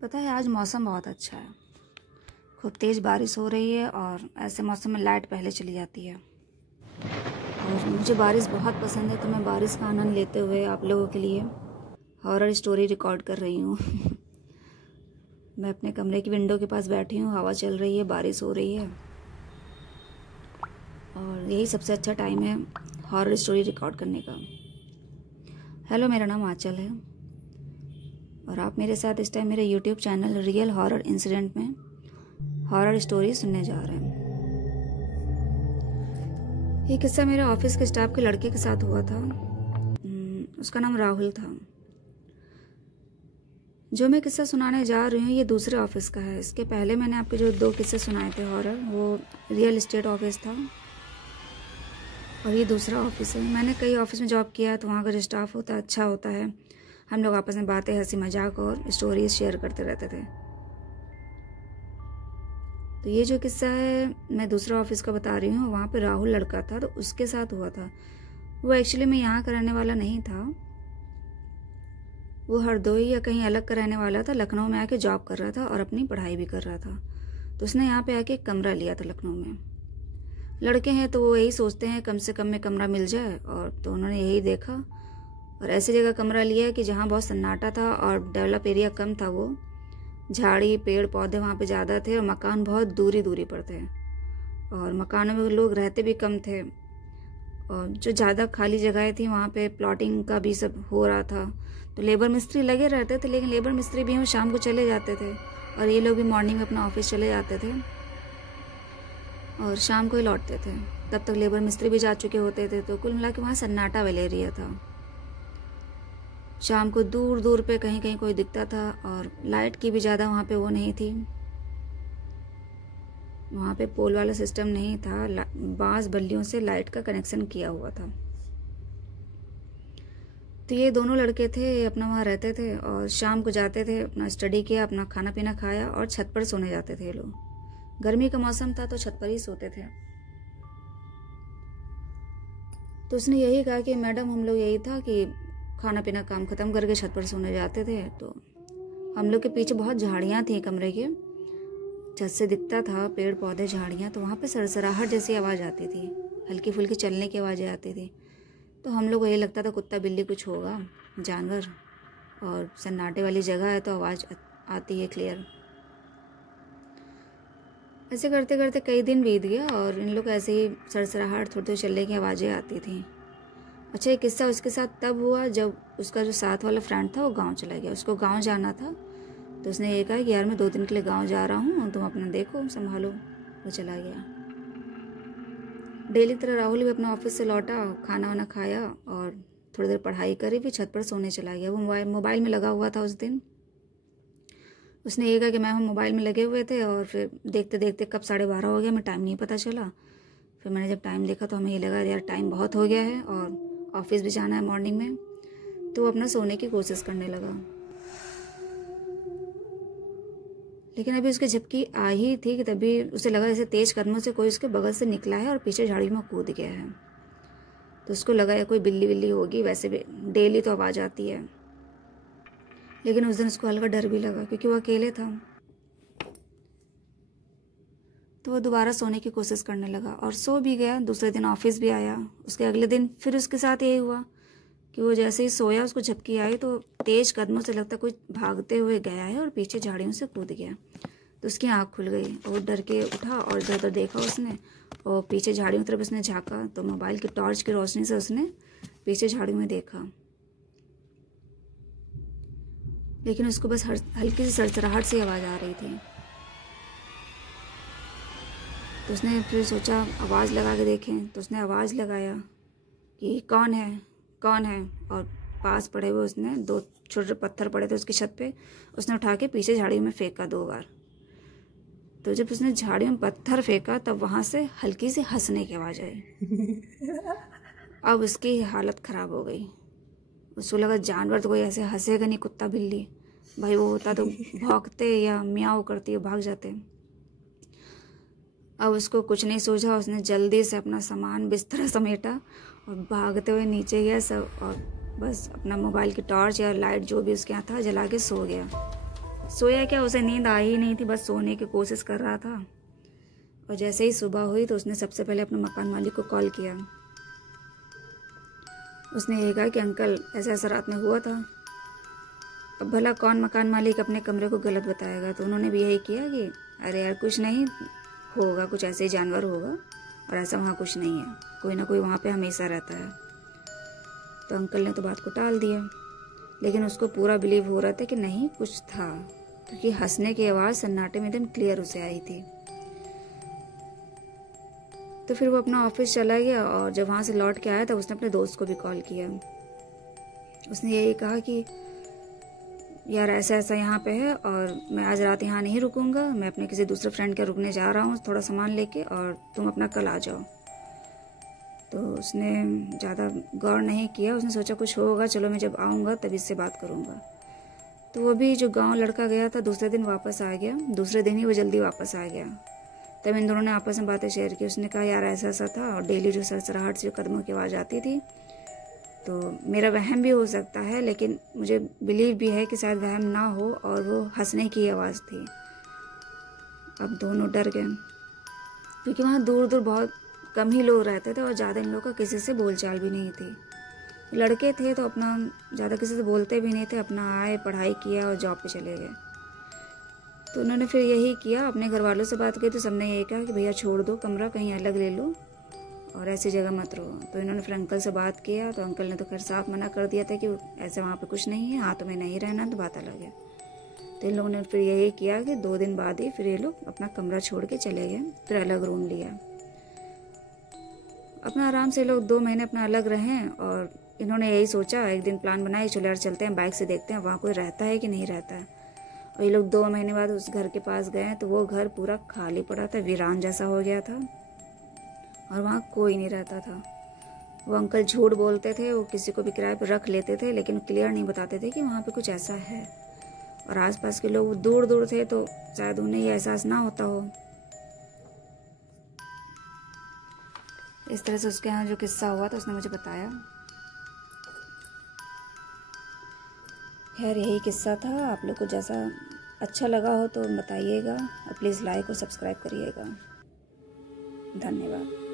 पता है आज मौसम बहुत अच्छा है। खूब तेज़ बारिश हो रही है और ऐसे मौसम में लाइट पहले चली जाती है। और मुझे बारिश बहुत पसंद है, तो मैं बारिश का आनंद लेते हुए आप लोगों के लिए हॉरर स्टोरी रिकॉर्ड कर रही हूँ। मैं अपने कमरे की विंडो के पास बैठी हूँ, हवा चल रही है, बारिश हो रही है और यही सबसे अच्छा टाइम है हॉरर स्टोरी रिकॉर्ड करने का। हेलो, मेरा नाम आंचल है और आप मेरे साथ इस टाइम मेरे YouTube channel real horror incident में हॉरर स्टोरी सुनने जा रहे हैं। ये किस्सा मेरे ऑफिस के स्टाफ के लड़के के साथ हुआ था। उसका नाम राहुल था। जो मैं किस्सा सुनाने जा रही हूँ ये दूसरे ऑफिस का है। इसके पहले मैंने आपके जो 2 किस्से सुनाए थे हॉरर, वो रियल एस्टेट ऑफिस था और ये दूसरा ऑफिस है। मैंने कई ऑफिस में जॉब किया है, तो वहाँ का जो स्टाफ होता है अच्छा होता है। हम लोग आपस में बातें, हंसी मजाक और स्टोरीज शेयर करते रहते थे। तो ये जो किस्सा है मैं दूसरा ऑफिस का बता रही हूँ। वहाँ पे राहुल लड़का था, तो उसके साथ हुआ था। वो एक्चुअली में यहाँ का रहने वाला नहीं था, वो हरदोई या कहीं अलग का रहने वाला था। लखनऊ में आके जॉब कर रहा था और अपनी पढ़ाई भी कर रहा था। तो उसने यहाँ पे आके एक कमरा लिया था लखनऊ में। लड़के हैं तो वो यही सोचते हैं कम से कम में कमरा मिल जाए, और तो उन्होंने यही देखा और ऐसी जगह कमरा लिया कि जहाँ बहुत सन्नाटा था और डेवलप एरिया कम था। वो झाड़ी पेड़ पौधे वहाँ पे ज़्यादा थे और मकान बहुत दूरी दूरी पर थे और मकानों में लोग रहते भी कम थे। और जो ज़्यादा खाली जगहें थी वहाँ पे प्लॉटिंग का भी सब हो रहा था। तो लेबर मिस्त्री लगे रहते थे, लेकिन लेबर मिस्त्री भी शाम को चले जाते थे और ये लोग भी मॉर्निंग में अपना ऑफिस चले जाते थे और शाम को ही लौटते थे। तब तक लेबर मिस्त्री भी जा चुके होते थे। तो कुल मिला के वहाँ सन्नाटा वाला एरिया था। शाम को दूर दूर पे कहीं कहीं कोई दिखता था और लाइट की भी ज़्यादा वहाँ पे वो नहीं थी। वहाँ पे पोल वाला सिस्टम नहीं था, बांस बल्लियों से लाइट का कनेक्शन किया हुआ था। तो ये दोनों लड़के थे, अपना वहाँ रहते थे और शाम को जाते थे, अपना स्टडी किया, अपना खाना पीना खाया और छत पर सोने जाते थे लोग। गर्मी का मौसम था तो छत पर ही सोते थे। तो उसने यही कहा कि मैडम, हम लोग यही था कि खाना पीना काम ख़त्म करके छत पर सोने जाते थे। तो हम लोग के पीछे बहुत झाड़ियाँ थी कमरे के, छत से दिखता था पेड़ पौधे झाड़ियाँ। तो वहाँ पे सरसराहट जैसी आवाज़ आती थी, हल्की फुल्की चलने की आवाज़ें आती थी। तो हम लोग को ये लगता था कुत्ता बिल्ली कुछ होगा, जानवर, और सन्नाटे वाली जगह है तो आवाज़ आती है क्लियर। ऐसे करते करते कई दिन बीत गया और इन लोग ऐसे ही सरसराहट थोड़ी थोड़ी चलने की आवाज़ें आती थी। अच्छा, एक किस्सा उसके साथ तब हुआ जब उसका जो साथ वाला फ्रेंड था वो गांव चला गया। उसको गांव जाना था, तो उसने ये कहा कि यार मैं 2 दिन के लिए गांव जा रहा हूँ, तुम अपना देखो संभालो। वो चला गया। डेली तरह राहुल भी अपना ऑफिस से लौटा, खाना वाना खाया और थोड़ी देर पढ़ाई करी, फिर छत पर सोने चला गया। वो मोबाइल में लगा हुआ था उस दिन। उसने ये कहा कि हम मोबाइल में लगे हुए थे और फिर देखते देखते कब 12:30 हो गया, मैं टाइम नहीं पता चला। फिर मैंने जब टाइम देखा तो हमें ये लगा यार टाइम बहुत हो गया है और ऑफिस भी जाना है मॉर्निंग में। तो वो अपना सोने की कोशिश करने लगा, लेकिन अभी उसकी झपकी आ ही थी कि तभी उसे लगा जैसे तेज कदमों से कोई उसके बगल से निकला है और पीछे झाड़ी में कूद गया है। तो उसको लगा या कोई बिल्ली बिल्ली होगी, वैसे भी डेली तो आवाज़ आती है। लेकिन उस दिन उसको हल्का डर भी लगा क्योंकि वो अकेले था। तो वो दोबारा सोने की कोशिश करने लगा और सो भी गया। दूसरे दिन ऑफिस भी आया। उसके अगले दिन फिर उसके साथ यही हुआ कि वो जैसे ही सोया उसको झपकी आई तो तेज कदमों से लगता कोई भागते हुए गया है और पीछे झाड़ियों से कूद गया। तो उसकी आँख खुल गई और डर के उठा और इधर उधर देखा उसने, और पीछे झाड़ियों की तरफ उसने झाँका तो मोबाइल की टॉर्च की रोशनी से उसने पीछे झाड़ियों में देखा, लेकिन उसको बस हल्की सी सरसराहट से आवाज़ आ रही थी। तो उसने फिर सोचा आवाज़ लगा के देखें। तो उसने आवाज़ लगाया कि कौन है कौन है, और पास पड़े हुए उसने 2 छोटे पत्थर पड़े थे उसकी छत पे, उसने उठा के पीछे झाड़ियों में फेंका 2 बार। तो जब उसने झाड़ियों में पत्थर फेंका तब वहाँ से हल्की सी हंसने की आवाज़ आई। अब उसकी हालत ख़राब हो गई। उसको लगा जानवर तो कोई ऐसे हंसेगा नहीं, कुत्ता बिल्ली भाई वो होता तो भौंकते या मियाओ करती है भाग जाते। अब उसको कुछ नहीं सूझा। उसने जल्दी से अपना सामान बिस्तर समेटा और भागते हुए नीचे गया सब, और बस अपना मोबाइल की टॉर्च या लाइट जो भी उसके यहाँ था जला के सो गया। सोया क्या, उसे नींद आई ही नहीं थी, बस सोने की कोशिश कर रहा था। और जैसे ही सुबह हुई तो उसने सबसे पहले अपने मकान मालिक को कॉल किया। उसने ये कहा कि अंकल ऐसा ऐसा रात में हुआ था। अब भला कौन मकान मालिक अपने कमरे को गलत बताएगा, तो उन्होंने भी यही किया कि अरे यार कुछ नहीं होगा, कुछ ऐसे ही जानवर होगा और ऐसा वहाँ कुछ नहीं है, कोई ना कोई वहाँ पे हमेशा रहता है। तो अंकल ने तो बात को टाल दिया, लेकिन उसको पूरा बिलीव हो रहा था कि नहीं कुछ था, क्योंकि हंसने की आवाज़ सन्नाटे में एकदम क्लियर उसे आई थी। तो फिर वो अपना ऑफिस चला गया और जब वहाँ से लौट के आया तब उसने अपने दोस्त को भी कॉल किया। उसने यही कहा कि यार ऐसा ऐसा यहाँ पे है और मैं आज रात यहाँ नहीं रुकूंगा, मैं अपने किसी दूसरे फ्रेंड के रुकने जा रहा हूँ थोड़ा सामान लेके, और तुम अपना कल आ जाओ। तो उसने ज़्यादा गौर नहीं किया, उसने सोचा कुछ होगा, चलो मैं जब आऊँगा तब इससे बात करूँगा। तो वो भी जो गाँव लड़का गया था दूसरे दिन वापस आ गया, दूसरे दिन ही वो जल्दी वापस आ गया। तब इन दोनों ने आपस में बातें शेयर की। उसने कहा यार ऐसा ऐसा था, और डेली जो सरसराहट से कदमों की आवाज़ आती थी, तो मेरा वहम भी हो सकता है, लेकिन मुझे बिलीव भी है कि शायद वहम ना हो और वो हंसने की आवाज़ थी। अब दोनों डर गए, क्योंकि वहाँ दूर दूर बहुत कम ही लोग रहते थे और ज़्यादा इन लोगों का किसी से बोलचाल भी नहीं थी। लड़के थे तो अपना ज़्यादा किसी से बोलते भी नहीं थे, अपना आए पढ़ाई किया और जॉब पे चले गए। तो उन्होंने फिर यही किया, अपने घर वालों से बात की तो सबने यही कहा कि भैया छोड़ दो कमरा, कहीं अलग ले लो और ऐसी जगह मत रहो। तो इन्होंने फिर अंकल से बात किया, तो अंकल ने तो खैर साफ मना कर दिया था कि ऐसे वहाँ पे कुछ नहीं है, हाँ तुम्हें नहीं रहना तो बात अलग है। तो इन लोगों ने फिर यही किया कि 2 दिन बाद ही फिर ये लोग अपना कमरा छोड़ के चले गए, फिर अलग रूम लिया। अपना आराम से लोग 2 महीने अपना अलग रहें, और इन्होंने यही सोचा, एक दिन प्लान बनाया चलो यार चलते हैं बाइक से देखते हैं वहाँ कोई रहता है कि नहीं रहता है। और ये लोग 2 महीने बाद उस घर के पास गए तो वो घर पूरा खाली पड़ा था, वीरान जैसा हो गया था और वहाँ कोई नहीं रहता था। वो अंकल झूठ बोलते थे, वो किसी को भी किराए पर रख लेते थे, लेकिन क्लियर नहीं बताते थे कि वहाँ पे कुछ ऐसा है। और आसपास के लोग दूर दूर थे तो शायद उन्हें ये एहसास ना होता हो। इस तरह से उसके यहाँ जो किस्सा हुआ था उसने मुझे बताया। खैर यही किस्सा था। आप लोग को जैसा अच्छा लगा हो तो बताइएगा और प्लीज़ लाइक और सब्सक्राइब करिएगा। धन्यवाद।